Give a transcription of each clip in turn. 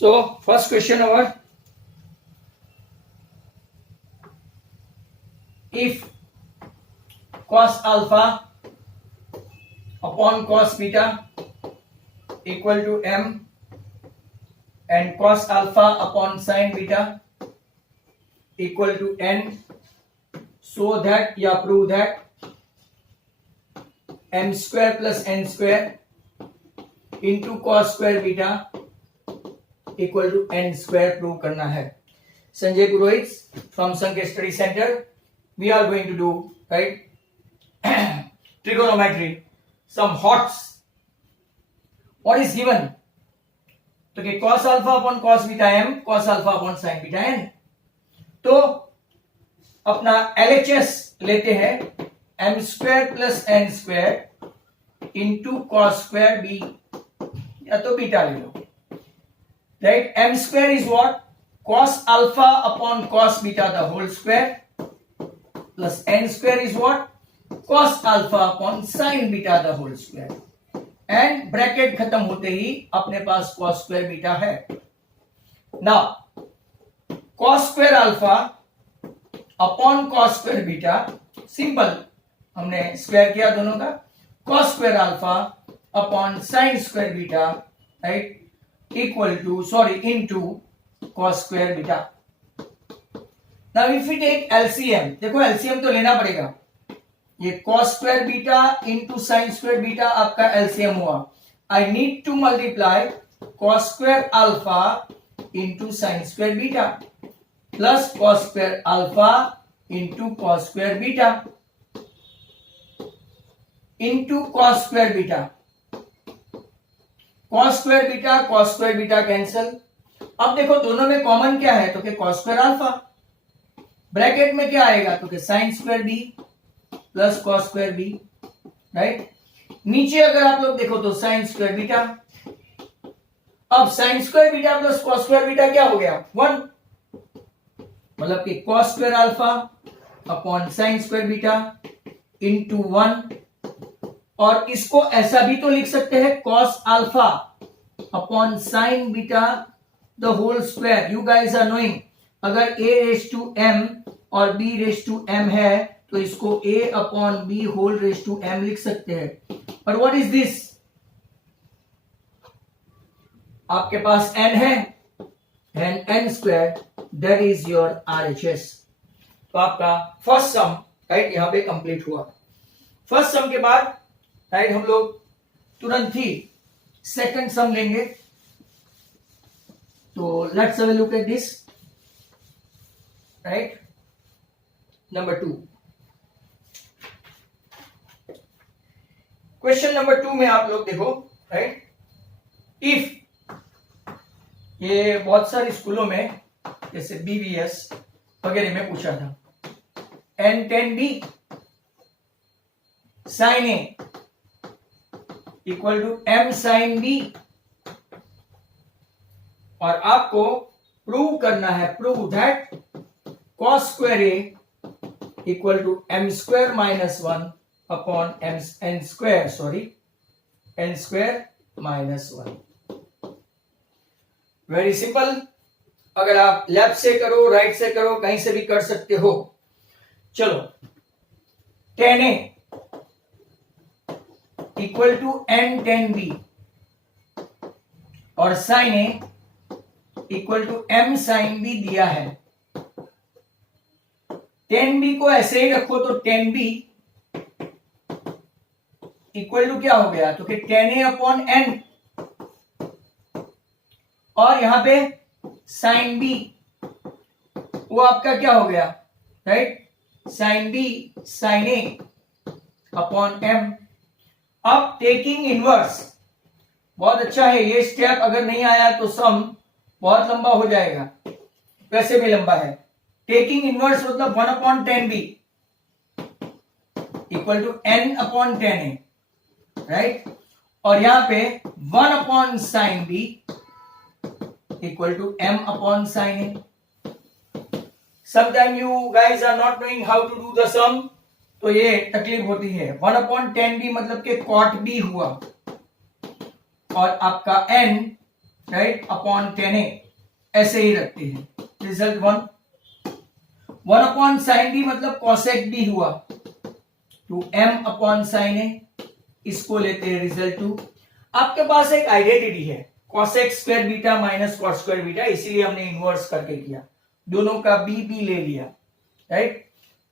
So first question over, if cos alpha upon cos beta equal to m and cos alpha upon sin beta equal to n, so that या prove that m square plus n square into cos square beta equal to n square prove करना है. Sanjay Purohit from Sankhya Study Center. We are going to do, right, trigonometry, some HOTS. What is given? तो कि cos alpha upon cos beta m, cos alpha upon sin beta n. तो अपना LHS लेते हैं m square plus n square into cos square b, या तो beta ले लो, right? M square is what? Cos alpha upon cos beta the whole square plus n square is what? Cos alpha upon sin beta the whole square. And bracket खत्म होते ही अपने पास cos square beta है. Now cos square alpha upon cos square beta, simple हमने square किया दोनों का, cos square alpha upon sin square beta, right, equal to, into cos square beta. Now if we take LCM, देखो LCM तो लेना पड़ेगा, ये cos square beta into sin square beta आपका LCM हुआ. I need to multiply cos square alpha into sin square beta plus cos square alpha into cos square beta into cos square beta. cos square beta cancel. अब देखो दोनों में common क्या है, तो कि cos square alpha. ब्रैकेट में क्या आएगा, तो कि sin square b plus cos square b, right. नीचे अगर आप लोग देखो तो sin square beta. अब sin square beta plus cos square beta क्या हो गया, 1. मतलब कि cos square alpha upon sin square beta into 1. और इसको ऐसा भी तो लिख सकते हैं cos alpha upon sin beta the whole square. You guys are knowing, अगर a raised to m और b raised to m है तो इसको a upon b whole raised to m लिख सकते हैं. और what is this? आपके पास n है and n square, that is your RHS. तो आपका फर्स्ट सम, राइट, यहां पे कंप्लीट हुआ. फर्स्ट सम के बाद, राइट, हम लोग तुरंत ही सेकंड सम लेंगे. तो let's have a look at this, right. Number 2, question number 2 में आप लोग देखो, राइट, इफ, ये बहुत सारे स्कूलों में जैसे BVS वगैरह में पूछा था, n 10b sin a equal to m sin b, और आपको प्रूव करना है, prove that cos square a equal to m square minus 1 upon n square minus 1. Very simple. अगर आप लेफ्ट से करो, राइट से करो, कहीं से भी कर सकते हो. चलो, tan a equal to n tan b और sin a equal to m sin b दिया है. tan b को ऐसे ही रखो तो tan b इक्वल टू क्या हो गया, तो कि tan a अपॉन n, और यहां पे sin b वो आपका क्या हो गया, right, sin b sin a upon m. अब टेकिंग इनवर्स, बहुत अच्छा है ये स्टेप. अगर नहीं आया तो सम बहुत लंबा हो जाएगा, वैसे भी लंबा है. टेकिंग इनवर्स मतलब 1 upon 10b equal to n upon 10a, right. और यहां पे 1 upon sin b equal to m upon sin a. Sometime you guys are not knowing how to do the sum, तो ये तकलीफ होती है. 1 अपॉन 10b मतलब के cot b हुआ, और आपका n राइट अपॉन 10a ऐसे ही रखते हैं। रिजल्ट 1 अपॉन साइन बी मतलब कॉसेक बी हुआ, टू m अपॉन साइन ए, इसको लेते हैं रिजल्ट 2। आपके पास एक आइडेंटिटी है cosec square beta minus cos square beta, इसीलिए हमने इनवर्स करके किया, दोनों का बी ले लिया, राइट।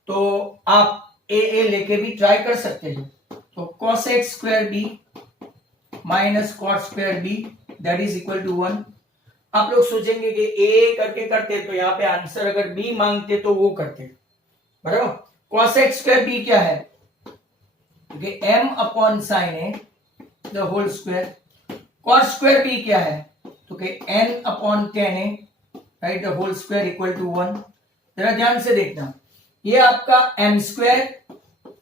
तो आप ए लेके भी ट्राई कर सकते हैं। तो cosec square B minus cos square B that is equal to 1। आप लोग सोचेंगे कि ए करके करते तो यहाँ पे आंसर अगर बी मांगते तो वो करते, बराबर। कॉसेक स्क्वायर बी क्या है, क्योंकि m upon sine A the whole square. Cos square B क्या है, तो कि n upon 10a right the whole square equal to 1। जरा ध्यान से देखना, ये आपका m स्क्वायर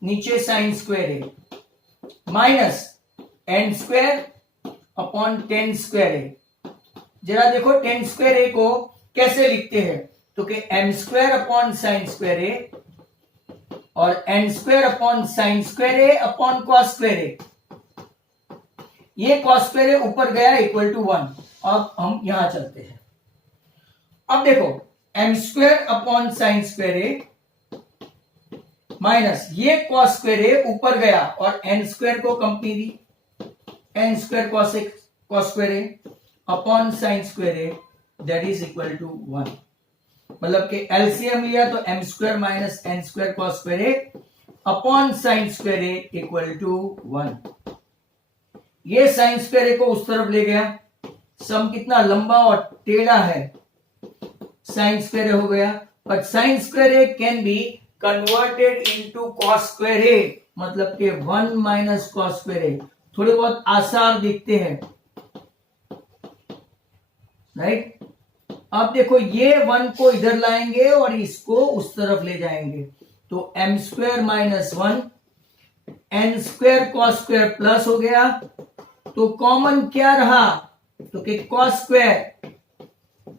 नीचे साइन स्क्वायर है minus n square upon 10 square है। जरा देखो 10 स्क्वायर ए को कैसे लिखते हैं, तो कि m square upon sine square A और n square upon sine square A upon cos square A. ये कॉस स्क्वायर ए ऊपर गया इक्वल टू 1। अब हम यहां चलते हैं। अब देखो m square upon sine square A minus ये कॉस स्क्वायर ए ऊपर गया और n स्क्वायर को कंपनी दी, n square cos square A upon sine square A that is equal to 1। मतलब कि एलसीएम लिया तो m square minus n square cos square A upon sine square A equal to 1। ये sign square ए को उस तरफ ले गया, सम कितना लंबा और टेढ़ा है, साइन स्क्वायर ए हो गया। But sine square A can be converted into cos square A, मतलब कि 1 माइनस कॉस स्क्वायर ए। थोड़े बहुत आसार दिखते हैं, राइट। अब देखो ये 1 को इधर लाएंगे और इसको उस तरफ ले जाएंगे, तो m square minus 1 n square cos square plus हो गया, तो कॉमन क्या रहा, तो कि कॉस स्क्वायर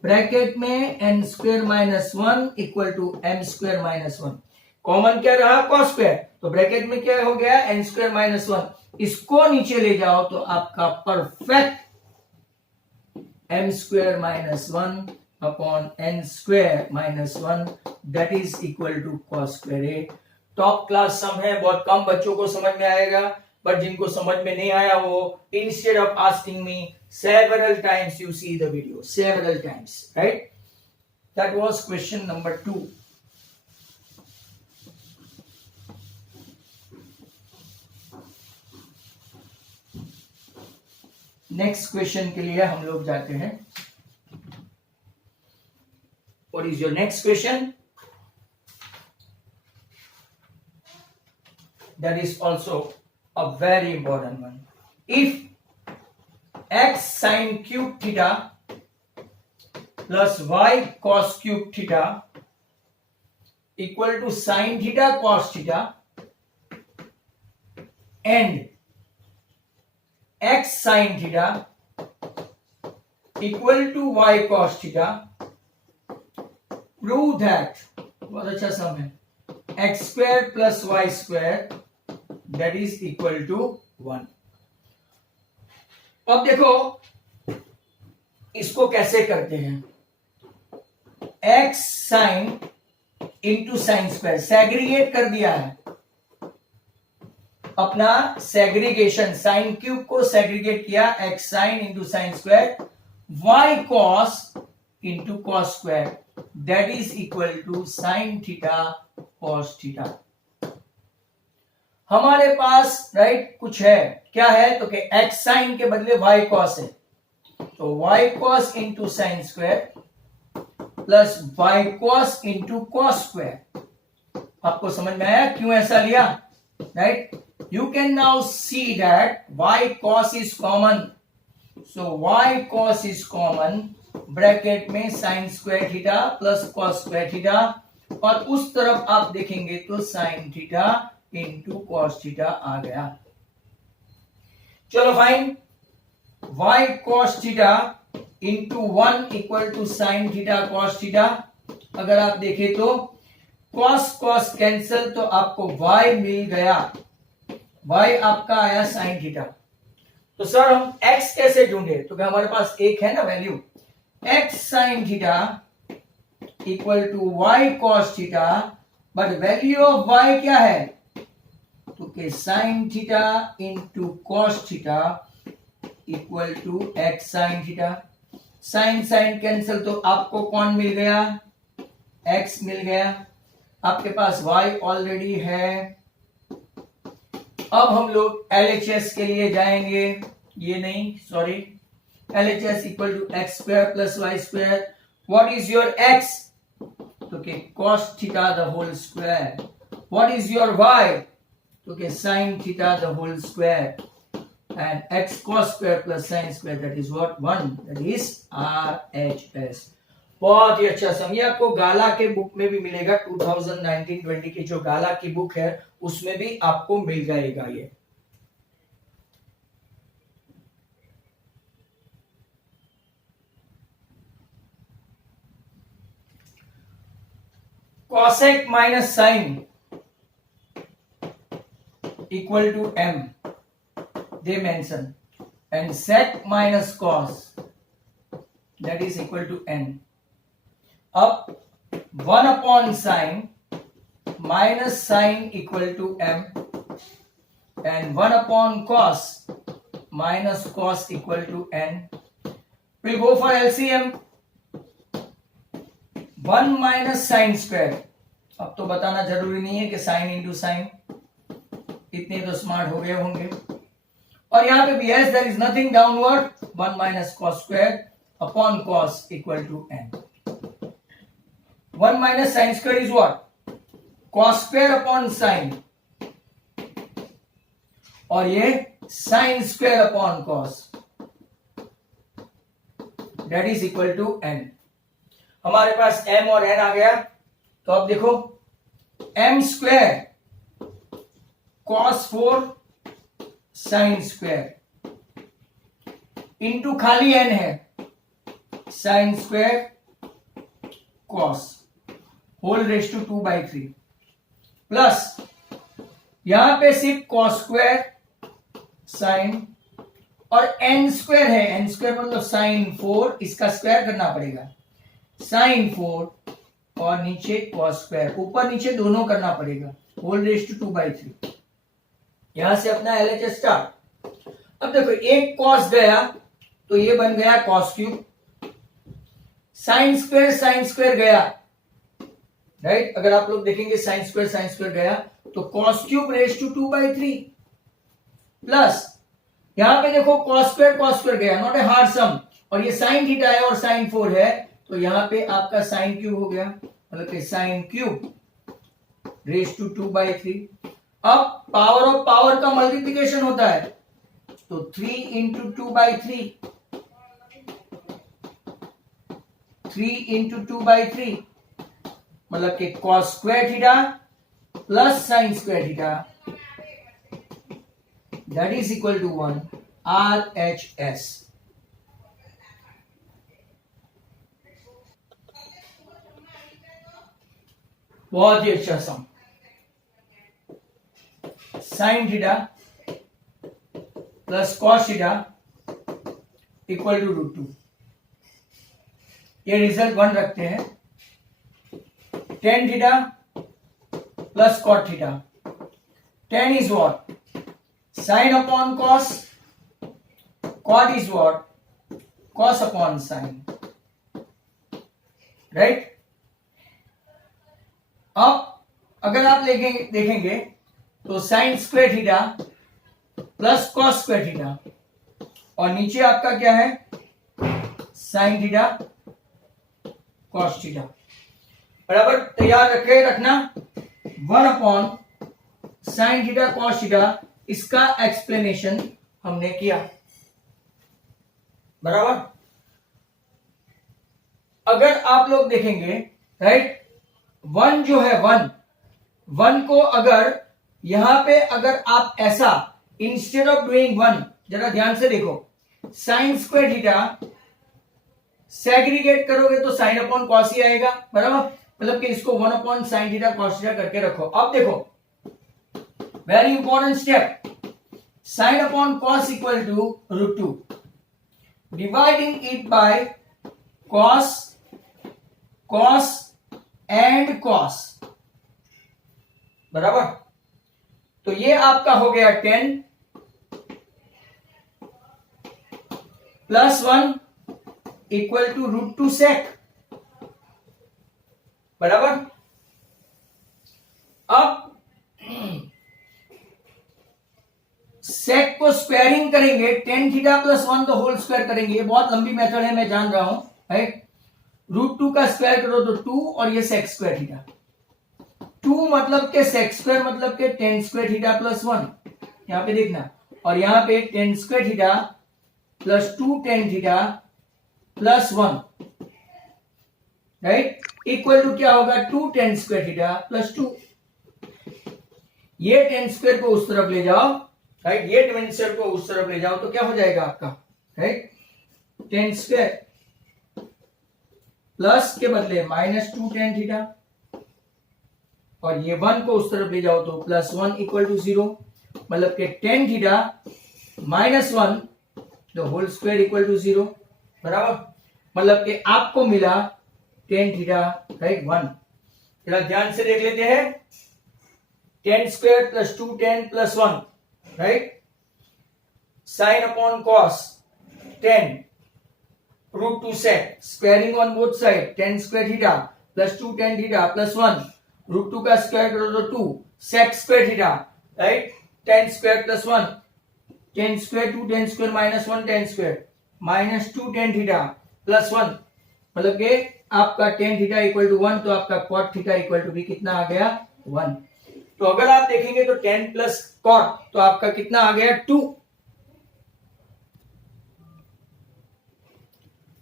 ब्रैकेट में n square minus 1 equal to m square minus 1। Common क्या रहा, कॉस स्क्वायर, तो ब्रैकेट में क्या हो गया n स्क्वायर माइनस 1। इसको नीचे ले जाओ तो आपका perfect m square minus 1 upon n square minus 1 that is equal to cos square A. Top class sum है, बहुत कम बच्चों को समझ में आएगा, बट जिनको समझ में नहीं आया वो instead of asking me several times you see the video, several times, right? That was question number 2. Next question के लिए हम लोग जाते हैं। What is your next question? That is also a very important one. If x sin cube theta plus y cos cube theta equal to sin theta cos theta and x sin theta equal to y cos theta, prove that, बहुत अच्छा सम है, x square plus y square that is equal to 1। अब देखो इसको कैसे करते हैं, x sine into sine square segregate कर दिया है, अपना सेग्रीगेशन साइन क्यूब को सेग्रीगेट किया, x sine into sine square y cos into cos square that is equal to sine theta cos theta. हमारे पास राइट कुछ है, क्या है, तो कि x साइन के बदले y कॉस है, तो y cos into sine square plus y cos into cos square. आपको समझ में आया क्यों ऐसा लिया, right. You can now see that y cos is common, so y cos is common, bracket में sine square theta plus cos square theta, और उस तरफ आप देखेंगे तो sine theta into cos theta आ गया। चलो fine, y cos theta into 1 equal to sine theta cos theta. अगर आप देखें तो cos cos कैंसल, तो आपको y मिल गया, y आपका आया साइन थीटा, तो सर हम x कैसे ढूंढे? तो क्या हमारे पास एक है ना value, x sine theta equal to y cos theta, but value of y क्या है? तो के sine theta into cos theta equal to x sine theta. Sine sine cancel, तो आपको कौन मिल गया? x मिल गया। आपके पास y ऑलरेडी है। अब हम लोग LHS के लिए जाएंगे, ये नहीं sorry, LHS equal to X square plus Y square. What is your x? तो के cos theta the whole square. What is your y? तो के sin theta the whole square. And x cos square प्लस sin square, that is what 1, that is RHS। बहुत ही अच्छा सम, ये आपको गाला के बुक में भी मिलेगा। 2019-20 की जो गाला की बुक है उसमें भी आपको मिल जाएगा ये। cosec minus sine equal to m, they mention, and sec minus cos that is equal to n. अब 1 upon sine minus sine equal to m and 1 upon cos minus cos equal to n. We'll go for LCM. 1 minus sine square. अब तो बताना जरूरी नहीं है कि sign into sign, इतने तो स्मार्ट हो गए होंगे। और यहां पे भी yes, there is nothing downward, 1 minus cos square upon cos equal to n. 1 minus sin square is what? Cos square upon sin, और ये sin square upon cos, that is equal to n. हमारे पास m और n आ गया। तो अब देखो m square cos 4 sin स्क्वायर into खाली n है sin square cos whole raise to 2/3 plus यहां पे सिर्फ cos स्क्वायर sin और n स्क्वायर है, n स्क्वायर मतलब sin 4, इसका स्क्वायर करना पड़ेगा sin 4 और नीचे cos स्क्वायर, ऊपर नीचे दोनों करना पड़ेगा होल रेस टू 2/3। यहां से अपना LHS स्टार्ट। अब देखो एक cos गया तो ये बन गया cos क्यूब, sin स्क्वायर गया, राइट। अगर आप लोग देखेंगे sin स्क्वायर गया तो cos cube raise to 2/3 plus यहां पे देखो cos स्क्वायर गया, नॉट ए हार्ड सम, और ये sin थीटा है और sin 4 है, तो यहां पे आपका sin क्यूब हो गया, मतलब कि sin क्यूब रेस टू 2/3। अब पावर ऑफ पावर का मल्टीप्लिकेशन होता है, तो 3 इंटू 2/3, 3 इंटू 2/3 मतलब कि cos square theta plus sin square theta, that is equal to 1 RHS। बहुत ही अच्छा sum. sin theta plus cos theta equal to √2, ये रिजल्ट 1 रखते हैं। tan theta plus cot theta, tan is what? sin upon cos, cot is what? cos upon sin, right. अब अगर आप देखेंगे तो sin square theta plus cos square theta, और नीचे आपका क्या है? sin थीटा cos थीटा, बराबर तैयार रखना 1 upon sin theta cos theta, इसका एक्सप्लेनेशन हमने किया, बराबर। अगर आप लोग देखेंगे, राइट, 1 जो है 1 को अगर यहां पे अगर आप ऐसा इंस्टेड ऑफ डूइंग 1, जरा ध्यान से देखो, sin स्क्वायर थीटा सेग्रीगेट करोगे तो sin अपॉन cos ही आएगा, बराबर। मतलब कि इसको 1 upon sin theta cos theta करके रखो। अब देखो very important step, sine upon cos equal to √2, dividing it by cos, cos and cos, बराबर। तो ये आपका हो गया 10 प्लस 1 इक्वल टू √2 सेक, बराबर। अब सेक को स्क्वायरिंग करेंगे, टेन थीटा प्लस 1 तो होल स्क्वायर करेंगे, ये बहुत लंबी मेथड है मैं जान रहा हूं, राइट। √2 का स्क्वायर करो तो 2 और ये सेक स्क्वायर थीटा, 2 मतलब के सेक स्क्वायर मतलब के टेन स्क्वायर थीटा प्लस 1, यहां पे देखना, और यहां पे tan square theta plus 2 tan theta plus 1, right, equal to क्या होगा 2 टेन स्क्वायर थीटा प्लस 2। ये टेन स्क्वायर को उस तरफ ले जाओ, राइट, ये टेन स्क्वायर को उस तरफ ले जाओ तो क्या हो जाएगा आपका, राइट, टेन स्क्वायर प्लस के बदले माइनस 2 टेन थीटा, और ये 1 को उस तरफ ले जाओ तो प्लस 1 इक्वल टू 0, मतलब के tan theta minus 1 the whole square equal to 0, बराबर। मतलब कि आपको मिला टेन थीटा, राइट, 1। जरा ध्यान से देख लेते हैं, tan square plus 2 tan plus 1, right, sine upon cos 10 √2 sec, squaring on both side, tan square theta plus 2 tan theta plus 1, √2 का स्क्वायर करो तो 2 sec square theta, right, tan square plus 1, tan square 2 tan square minus 1 tan square minus 2 tan theta plus 1, मतलब कि आपका tan theta equal to 1, तो आपका cot theta equal to भी कितना आ गया 1। तो अगर आप देखेंगे तो 10 प्लस कॉट तो आपका कितना आ गया 2।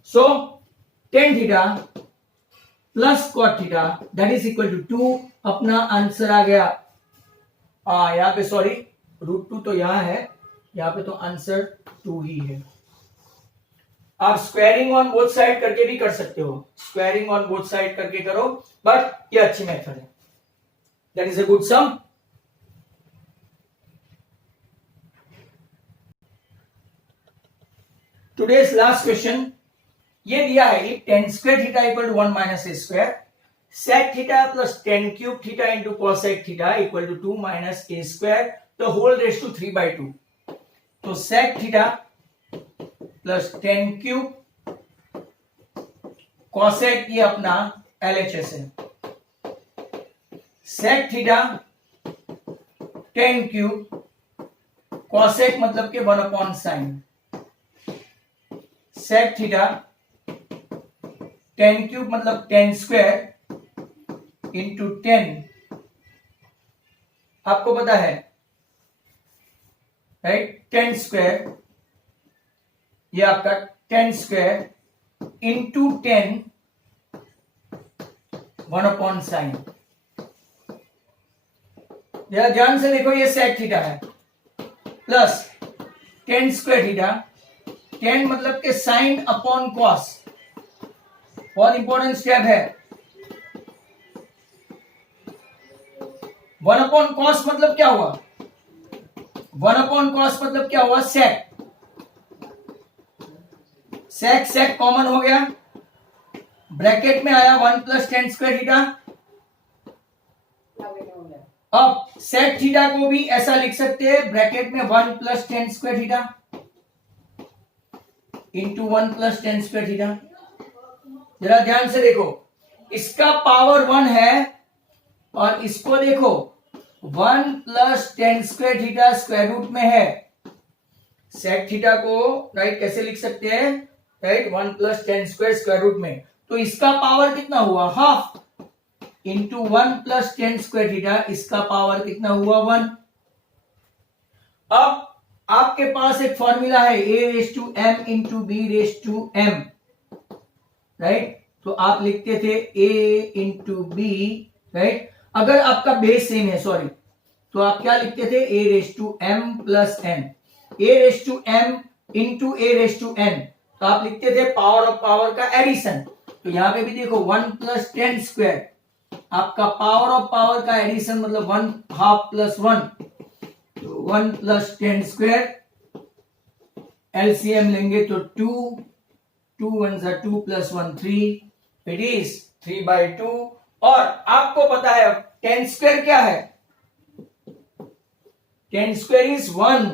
So tan theta plus cot theta that is equal to 2, अपना आंसर आ गया। यहां पे सॉरी √2 तो यहां है, यहां पे तो आंसर 2 ही है। आप स्क्वायरिंग ऑन बोथ साइड करके भी कर सकते हो, स्क्वायरिंग ऑन बोथ साइड करके करो, बट ये अच्छी मेथड है, that is a good sum. Today's last question ये दिया है, tan square theta equal to 1 minus A square, sec theta plus tan cube theta into cosec theta equal to 2 minus A square तो whole raise to 3/2। तो sec theta plus tan cube cosec ये अपना LHS है, sec theta tan cube cosec मतलब के 1/sin, sec theta tan cube मतलब tan square into 10, आपको पता है, राइट, टेन स्क्वायर, ये आपका टेन स्क्वायर इंटू 10 1/sin। जरा ध्यान से देखो, ये सेक थीटा है प्लस टेन स्क्वायर थीटा, 10 मतलब के साइन अपॉन कॉस, बहुत इंपॉर्टेंट स्टेप है। 1/cos मतलब क्या हुआ, 1/cos मतलब क्या हुआ सेक, सेक सेक कॉमन हो गया, ब्रैकेट में आया 1 प्लस टेन स्क्वायर थीटा। अब सेक थीटा को भी ऐसा लिख सकते हैं, ब्रैकेट में 1 plus tan square theta into 1 plus tan square theta. जरा ध्यान से देखो, इसका पावर 1 है और इसको देखो 1 plus tan square theta square root में है। सेक थीटा को राइट कैसे लिख सकते हैं, right 1 plus tan square square root में, तो इसका पावर कितना हुआ half into 1 plus tan square theta, इसका पावर कितना हुआ 1। अब आपके पास एक फॉर्मूला है a⁻m इंटू b⁻m, राइट, तो आप लिखते थे a इंटू बी, राइट, अगर आपका बेस सेम है सॉरी तो आप क्या लिखते थे a⁻m plus n, a⁻m into a⁻n, तो आप लिखते थे पावर ऑफ पावर का एडिशन। तो यहां पे भी देखो 1 प्लस टेन स्क्वायर, आपका पावर ऑफ पावर का एडिशन मतलब 1 हाफ प्लस 1, तो 1 प्लस 10 स्क्वायर, एलसीएम लेंगे तो 2, 2 1 जा 2 प्लस 1 3, इट इज 3/2। और आपको पता है 10 स्क्वायर क्या है, 10 स्क्वायर इज 1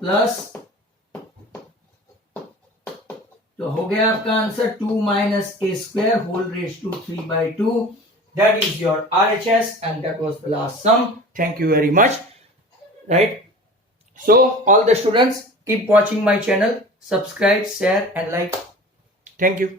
प्लस, तो हो गया आपका answer 2 minus A square whole raise to 3/2। That is your RHS and that was the last sum. Thank you very much. Right. So all the students keep watching my channel, subscribe, share and like. Thank you.